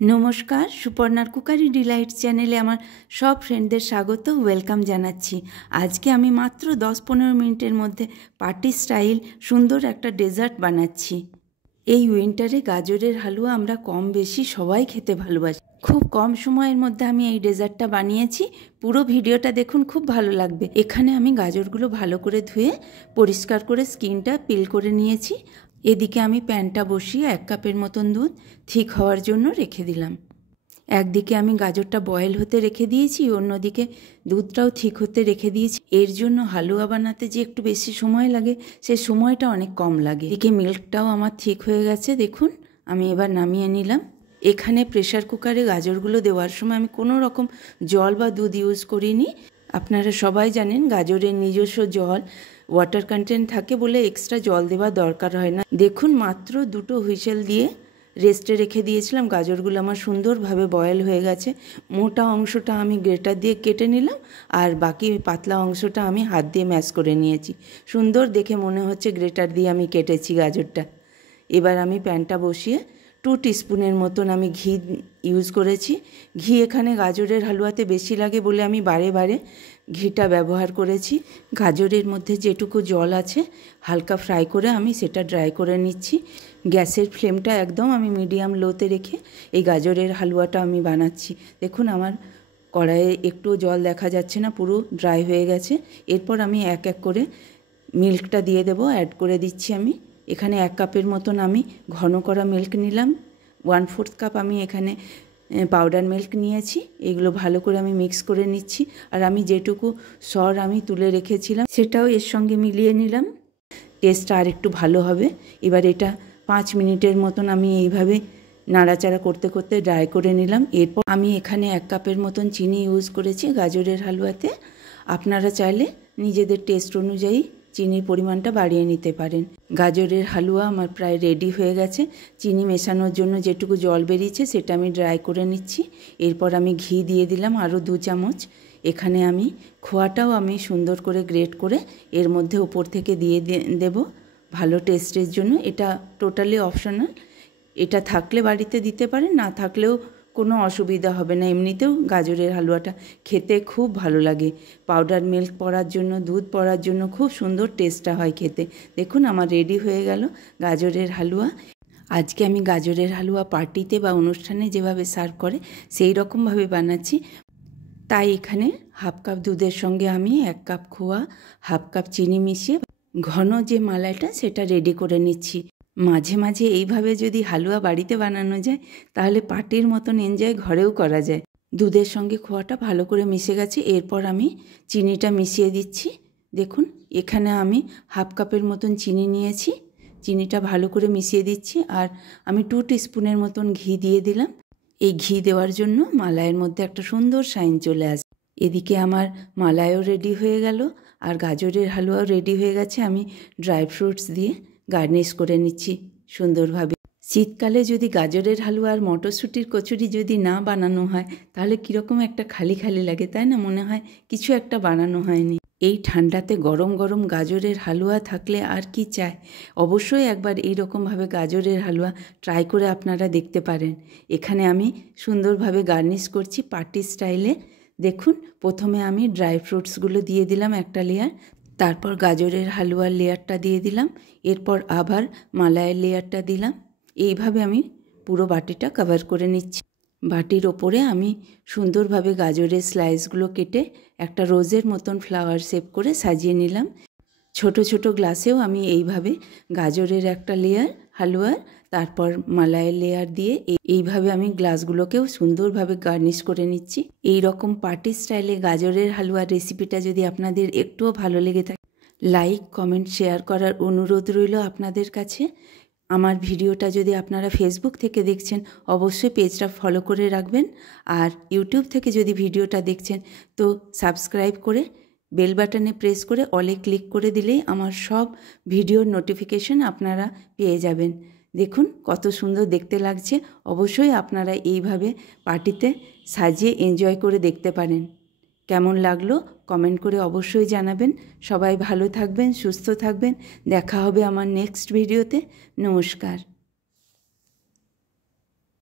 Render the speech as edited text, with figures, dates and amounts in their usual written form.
নমস্কার, সুপর্ণার cookery Deloitte চ্যানেলে আমার সব ফ্রেন্ডদের স্বাগত ওয়েলকাম জানাচ্ছি। আজকে আমি মাত্র 10-15 মিনিটের মধ্যে পার্টি স্টাইল সুন্দর একটা ডেজার্ট বানাচ্ছি। এই উইন্টারে গাজরের হালুয়া আমরা কম বেশি সবাই খেতে ভালোবাসি। খুব কম সময়ের মধ্যে আমি এই ডেজার্টটা বানিয়েছি। পুরো ভিডিওটা দেখুন, খুব ভালো লাগবে। এখানে আমি গাজরগুলো ভালো করে ধুয়ে পরিষ্কার করে স্কিনটা পিল করে নিয়েছি। এদিকে আমি প্যানটা বসিয়ে 1 কাপের মতন দুধ ঠিক হওয়ার জন্য রেখে দিলাম। একদিকে আমি গাজরটা বয়েল হতে রেখে দিয়েছি, অন্যদিকে দুধটাও ঠিক হতে রেখে দিয়েছি। এর জন্য হালুয়া বানাতে যে একটু বেশি সময় লাগে, সে সময়টা অনেক কম লাগে। এদিকে মিল্কটাও আমার ঠিক হয়ে গেছে, দেখুন। আমি এবার নামিয়ে নিলাম। এখানে প্রেসার কুকারে গাজরগুলো দেওয়ার সময় আমি কোনো রকম জল বা দুধ ইউজ করিনি। আপনারা সবাই জানেন গাজরের নিজস্ব জল ওয়াটার কন্টেন্ট থাকে বলে এক্সট্রা জল দেওয়ার দরকার হয় না। দেখুন, মাত্র 2টো হুইসেল দিয়ে রেস্টে রেখে দিয়েছিলাম। গাজরগুলো আমার সুন্দরভাবে বয়েল হয়ে গেছে। মোটা অংশটা আমি গ্রেটার দিয়ে কেটে নিলাম, আর বাকি পাতলা অংশটা আমি হাত দিয়ে ম্যাশ করে নিয়েছি। সুন্দর দেখে মনে হচ্ছে গ্রেটার দিয়ে আমি কেটেছি গাজরটা। এবার আমি প্যানটা বসিয়ে 2 টিস্পুনের মতন আমি ঘি ইউজ করেছি। ঘি এখানে গাজরের হালুয়াতে বেশি লাগে বলে আমি বারে বারে ঘিটা ব্যবহার করেছি। গাজরের মধ্যে যেটুকু জল আছে হালকা ফ্রাই করে আমি সেটা ড্রাই করে নিচ্ছি। গ্যাসের ফ্লেমটা একদম আমি মিডিয়াম লোতে রেখে এই গাজরের হালুয়াটা আমি বানাচ্ছি। দেখুন, আমার কড়াইয়ে একটু জল দেখা যাচ্ছে না, পুরো ড্রাই হয়ে গেছে। এরপর আমি এক এক করে মিল্কটা দিয়ে দেবো, অ্যাড করে দিচ্ছি আমি। এখানে 1 কাপের মতন আমি ঘন করা মিল্ক নিলাম। 1/4 কাপ আমি এখানে পাউডার মিল্ক নিয়েছি। এগুলো ভালো করে আমি মিক্স করে নিচ্ছি। আর আমি যেটুকু সর আমি তুলে রেখেছিলাম সেটাও এর সঙ্গে মিলিয়ে নিলাম। টেস্টটা আর একটু ভালো হবে। এবার এটা 5 মিনিটের মতন আমি এইভাবে নাড়াচাড়া করতে করতে ড্রাই করে নিলাম। এরপর আমি এখানে 1 কাপের মতন চিনি ইউজ করেছি গাজরের হালুয়াতে। আপনারা চাইলে নিজেদের টেস্ট অনুযায়ী চিনির পরিমাণটা বাড়িয়ে নিতে পারেন। গাজরের হালুয়া আমার প্রায় রেডি হয়ে গেছে। চিনি মেশানোর জন্য যেটুকু জল বেরিয়েছে সেটা আমি ড্রাই করে নিচ্ছি। এরপর আমি ঘি দিয়ে দিলাম আরও 2 চামচ। এখানে আমি খোয়াটাও আমি সুন্দর করে গ্রেট করে এর মধ্যে উপর থেকে দিয়ে দেব ভালো টেস্টের জন্য। এটা টোটালি অপশনাল। এটা থাকলে বাড়িতে দিতে পারেন, না থাকলেও কোনো অসুবিধা হবে না। এমনিতেও গাজরের হালুয়াটা খেতে খুব ভালো লাগে। পাউডার মিল্ক পড়ার জন্য, দুধ পড়ার জন্য খুব সুন্দর টেস্টটা হয় খেতে। দেখুন, আমার রেডি হয়ে গেল গাজরের হালুয়া। আজকে আমি গাজরের হালুয়া পার্টিতে বা অনুষ্ঠানে যেভাবে সার্ভ করে সেই রকমভাবে বানাচ্ছি। তাই এখানে 1/2 কাপ দুধের সঙ্গে আমি 1 কাপ খোয়া, 1/2 কাপ চিনি মিশিয়ে ঘন যে মালাইটা সেটা রেডি করে নিচ্ছি। মাঝে মাঝে এইভাবে যদি হালুয়া বাড়িতে বানানো যায় তাহলে পার্টির মতন এনজয় ঘরেও করা যায়। দুধের সঙ্গে খোয়াটা ভালো করে মিশে গেছে। এরপর আমি চিনিটা মিশিয়ে দিচ্ছি। দেখুন, এখানে আমি 1/2 কাপের মতন চিনি নিয়েছি। চিনিটা ভালো করে মিশিয়ে দিচ্ছি। আর আমি 2 টিস্পুনের মতন ঘি দিয়ে দিলাম। এই ঘি দেওয়ার জন্য মালাইয়ের মধ্যে একটা সুন্দর শাইন চলে আসে। এদিকে আমার মালাইও রেডি হয়ে গেল আর গাজরের হালুয়াও রেডি হয়ে গেছে। আমি ড্রাই ফ্রুটস দিয়ে গার্নিশ করে নিচ্ছি সুন্দরভাবে। শীতকালে যদি গাজরের হালুয়া আর মটরশুঁটির কচুরি যদি না বানানো হয় তাহলে কীরকম একটা খালি খালি লাগে, তাই না? মনে হয় কিছু একটা বানানো হয়নি। এই ঠান্ডাতে গরম গরম গাজরের হালুয়া থাকলে আর কি চায়। অবশ্যই একবার এইরকমভাবে গাজরের হালুয়া ট্রাই করে আপনারা দেখতে পারেন। এখানে আমি সুন্দরভাবে গার্নিশ করছি পার্টি স্টাইলে। দেখুন, প্রথমে আমি ড্রাই ফ্রুটসগুলো দিয়ে দিলাম একটা লেয়ার, তারপর গাজরের হালুয়ার লেয়ারটা দিয়ে দিলাম, এরপর আবার মালাইয়ের লেয়ারটা দিলাম। এইভাবে আমি পুরো বাটিটা কভার করে নিচ্ছি। বাটির ওপরে আমি সুন্দরভাবে গাজরের স্লাইসগুলো কেটে একটা রোজের মতন ফ্লাওয়ার শেপ করে সাজিয়ে নিলাম। ছোট ছোট গ্লাসেও আমি এইভাবে গাজরের একটা লেয়ার হালুয়ার, তারপর মালাইয়ের লেয়ার দিয়ে এইভাবে আমি গ্লাসগুলোকেও সুন্দরভাবে গার্নিশ করে নিচ্ছি। এই রকম পার্টি স্টাইলে গাজরের হালুয়ার রেসিপিটা যদি আপনাদের একটুও ভালো লেগে থাকে, লাইক, কমেন্ট, শেয়ার করার অনুরোধ রইল আপনাদের কাছে। আমার ভিডিওটা যদি আপনারা ফেসবুক থেকে দেখছেন অবশ্যই পেজটা ফলো করে রাখবেন। আর ইউটিউব থেকে যদি ভিডিওটা দেখছেন তো সাবস্ক্রাইব করে বেল বাটনে প্রেস করে অলে ক্লিক করে দিলেই আমার সব ভিডিওর নোটিফিকেশন আপনারা পেয়ে যাবেন। দেখুন কত সুন্দর দেখতে লাগছে। অবশ্যই আপনারা এইভাবে পার্টিতে সাজিয়ে এনজয় করে দেখতে পারেন। কেমন লাগলো কমেন্ট করে অবশ্যই জানাবেন। সবাই ভালো থাকবেন, সুস্থ থাকবেন। দেখা হবে আমার নেক্সট ভিডিওতে। নমস্কার।